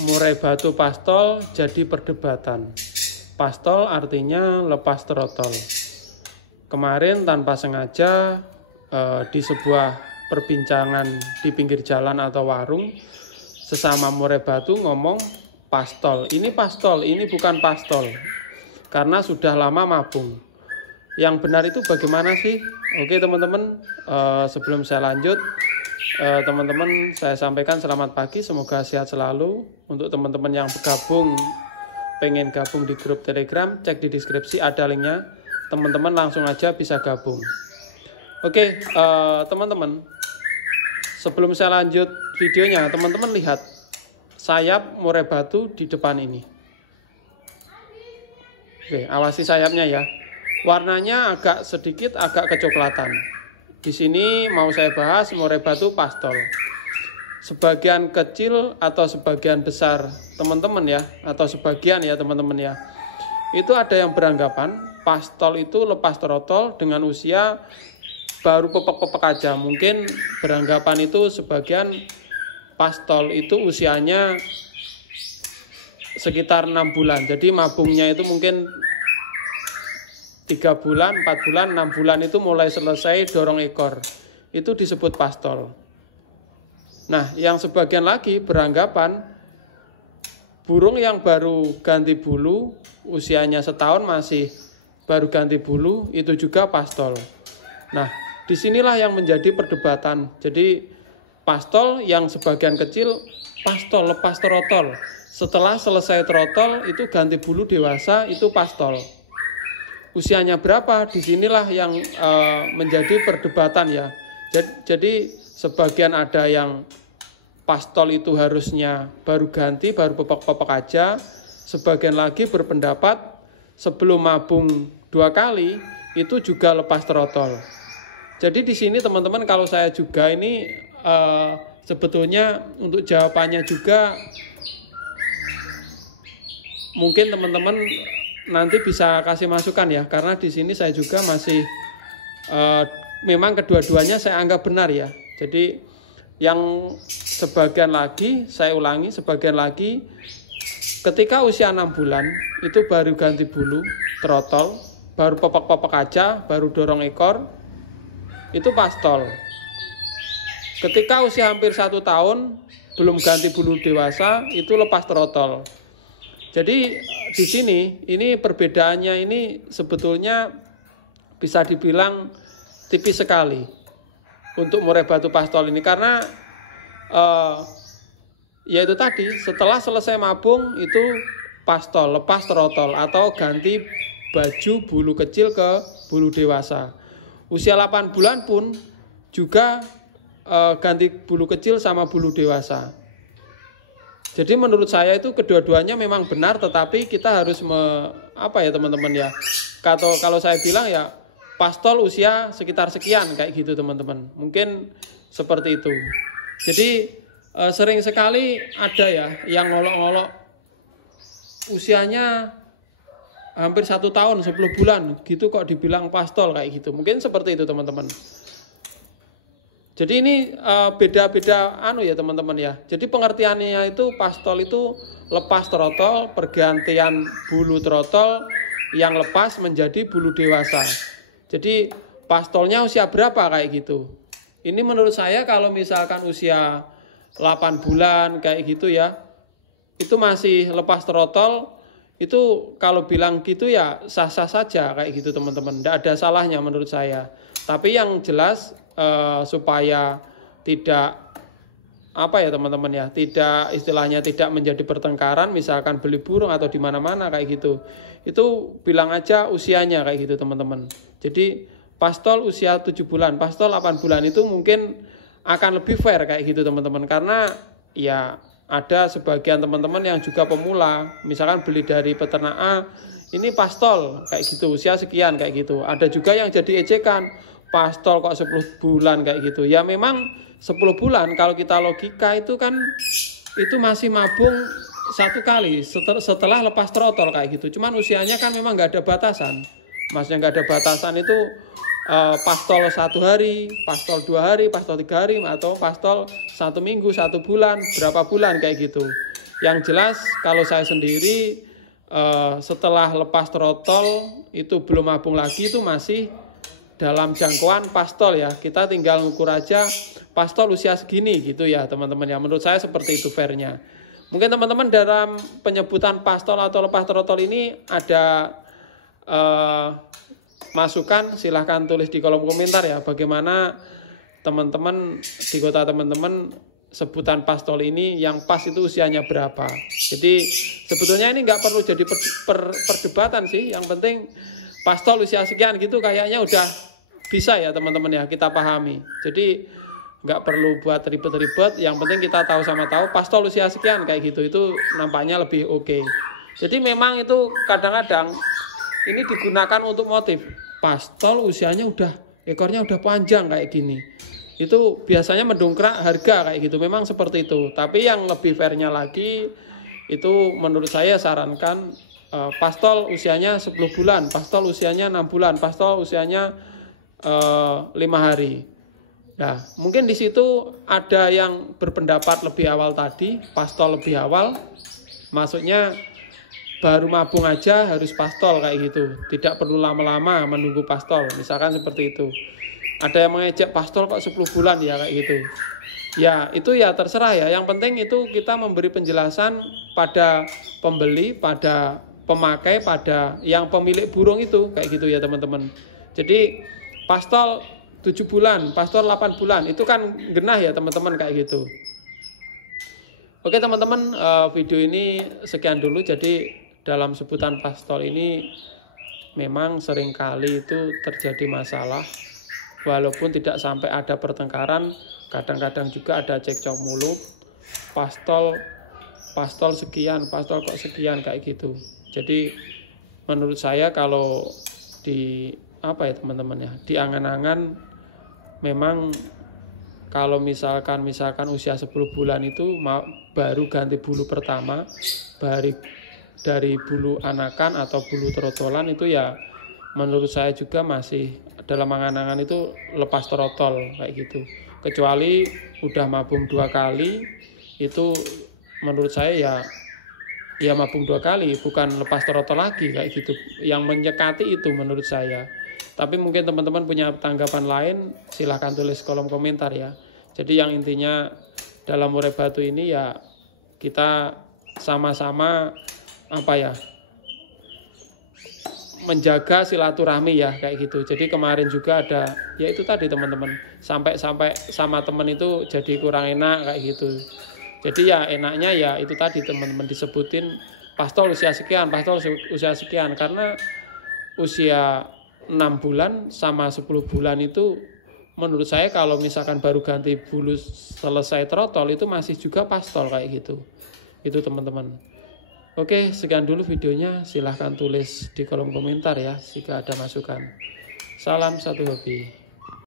murai batu pastol jadi perdebatan. Pastol artinya lepas trotol. Kemarin tanpa sengaja di sebuah perbincangan di pinggir jalan atau warung, sesama murai batu ngomong pastol. Ini pastol, ini bukan pastol. Karena sudah lama mabung. Yang benar itu bagaimana sih? Oke teman-teman, sebelum saya lanjut, teman-teman saya sampaikan selamat pagi, semoga sehat selalu. Untuk teman-teman yang pengen gabung di grup Telegram, cek di deskripsi ada linknya. Teman-teman langsung aja bisa gabung. Oke, teman-teman, sebelum saya lanjut videonya, teman-teman lihat sayap murai batu di depan ini. Oke, awasi sayapnya ya. Warnanya sedikit agak kecoklatan. Di sini mau saya bahas murai batu pastol. Sebagian kecil atau sebagian besar teman-teman ya, atau sebagian ya teman-teman ya, itu ada yang beranggapan pastol itu lepas trotol dengan usia baru pepek-pepek aja. Mungkin beranggapan itu sebagian pastol itu usianya sekitar 6 bulan. Jadi mabungnya itu mungkin 3 bulan, 4 bulan, 6 bulan itu mulai selesai dorong ekor. Itu disebut pastol. Nah, yang sebagian lagi beranggapan burung yang baru ganti bulu, usianya setahun masih baru ganti bulu, itu juga pastol. Nah, disinilah yang menjadi perdebatan. Jadi, pastol yang sebagian kecil, pastol lepas trotol. Setelah selesai trotol, itu ganti bulu dewasa, itu pastol. Usianya berapa? Disinilah yang menjadi perdebatan ya. Jadi sebagian ada yang pastol itu harusnya baru ganti, baru pepek-pepek aja. Sebagian lagi berpendapat sebelum mabung 2 kali itu juga lepas trotol. Jadi di sini teman-teman, kalau saya juga ini sebetulnya untuk jawabannya juga mungkin teman-teman nanti bisa kasih masukan ya, karena di sini saya juga masih memang kedua-duanya saya anggap benar ya. Jadi yang sebagian lagi, saya ulangi, sebagian lagi ketika usia 6 bulan itu baru ganti bulu, trotol, baru pepek-pepek aja, baru dorong ekor, itu pastol. Ketika usia hampir 1 tahun belum ganti bulu dewasa, itu lepas trotol. Jadi di sini ini perbedaannya ini sebetulnya bisa dibilang tipis sekali untuk murai batu pastol ini, karena yaitu tadi setelah selesai mabung itu pastol lepas trotol atau ganti baju bulu kecil ke bulu dewasa. Usia 8 bulan pun juga ganti bulu kecil sama bulu dewasa. Jadi menurut saya itu kedua-duanya memang benar, tetapi kita harus teman-teman ya. Kalau saya bilang ya pastol usia sekitar sekian kayak gitu teman-teman. Mungkin seperti itu. Jadi sering sekali ada ya yang ngolok-ngolok usianya hampir 1 tahun 10 bulan gitu kok dibilang pastol kayak gitu. Mungkin seperti itu teman-teman. Jadi ini beda-beda ya teman-teman ya. Jadi pengertiannya itu pastol itu lepas trotol, pergantian bulu trotol yang lepas menjadi bulu dewasa. Jadi pastolnya usia berapa kayak gitu. Ini menurut saya kalau misalkan usia 8 bulan kayak gitu ya, itu masih lepas trotol, itu kalau bilang gitu ya sah-sah saja kayak gitu teman-teman. Tidak ada salahnya menurut saya. Tapi yang jelas supaya tidak teman-teman ya, tidak istilahnya tidak menjadi pertengkaran, misalkan beli burung atau di mana-mana kayak gitu, itu bilang aja usianya kayak gitu teman-teman. Jadi pastol usia 7 bulan, pastol 8 bulan itu mungkin akan lebih fair kayak gitu teman-teman, karena ya ada sebagian teman-teman yang juga pemula, misalkan beli dari peternak A, ini pastol kayak gitu usia sekian kayak gitu. Ada juga yang jadi ejekan, pastol kok 10 bulan kayak gitu. Ya memang 10 bulan kalau kita logika itu kan itu masih mabung 1 kali setelah lepas trotol kayak gitu. Cuman usianya kan memang nggak ada batasan. Maksudnya nggak ada batasan itu pastol 1 hari, pastol 2 hari, pastol 3 hari, atau pastol 1 minggu, 1 bulan, berapa bulan kayak gitu. Yang jelas kalau saya sendiri setelah lepas trotol itu belum mabung lagi, itu masih dalam jangkauan pastol ya. Kita tinggal ngukur aja pastol usia segini gitu ya teman-teman ya. Menurut saya seperti itu fairnya. Mungkin teman-teman dalam penyebutan pastol atau lepas trotol ini ada masukan, silahkan tulis di kolom komentar ya. Bagaimana teman-teman di kota teman-teman sebutan pastol ini yang pas itu usianya berapa. Jadi sebetulnya ini nggak perlu jadi perdebatan sih. Yang penting pastol usia sekian gitu kayaknya udah bisa ya teman-teman ya, kita pahami. Jadi nggak perlu buat ribet-ribet. Yang penting kita tahu sama tahu pastol usia sekian kayak gitu, itu nampaknya lebih oke. Jadi memang itu kadang-kadang ini digunakan untuk motif. Pastol usianya ekornya udah panjang kayak gini. Itu biasanya mendongkrak harga kayak gitu, memang seperti itu. Tapi yang lebih fairnya lagi, itu menurut saya sarankan pastol usianya 10 bulan, pastol usianya 6 bulan, pastol usianya 5 hari. Nah, mungkin di situ ada yang berpendapat lebih awal tadi, pastol lebih awal, maksudnya baru mabung aja harus pastol kayak gitu, tidak perlu lama-lama menunggu pastol, misalkan seperti itu. Ada yang mengejek pastol kok 10 bulan ya kayak gitu. Ya itu ya terserah ya. Yang penting itu kita memberi penjelasan pada pembeli, pada pemakai, pada yang pemilik burung itu kayak gitu ya teman-teman. Jadi pastol 7 bulan, pastol 8 bulan itu kan genah ya teman-teman kayak gitu. Oke teman-teman, video ini sekian dulu. Jadi dalam sebutan pastol ini memang seringkali itu terjadi masalah. Walaupun tidak sampai ada pertengkaran, kadang-kadang juga ada cekcok mulut. Pastol sekian, pastol kok sekian kayak gitu. Jadi menurut saya kalau di teman-teman ya, di angan-angan memang kalau misalkan usia 10 bulan itu baru ganti bulu pertama, dari bulu anakan atau bulu trotolan itu ya menurut saya juga masih dalam angan-angan itu lepas trotol kayak gitu. Kecuali udah mabung 2 kali, itu menurut saya ya mabung 2 kali, bukan lepas trotol lagi kayak gitu. Yang menyekati itu menurut saya. Tapi mungkin teman-teman punya tanggapan lain, silahkan tulis kolom komentar ya. Jadi yang intinya dalam murai batu ini ya kita sama-sama menjaga silaturahmi ya kayak gitu. Jadi kemarin juga ada ya itu tadi teman-teman, sampai sama teman itu jadi kurang enak kayak gitu. Jadi ya enaknya ya itu tadi teman-teman disebutin pastol usia sekian, pastol usia sekian, karena usia 6 bulan sama 10 bulan itu menurut saya kalau misalkan baru ganti bulu selesai trotol itu masih juga pastol kayak gitu. Itu teman-teman. Oke, sekian dulu videonya. Silahkan tulis di kolom komentar ya jika ada masukan. Salam satu hobi.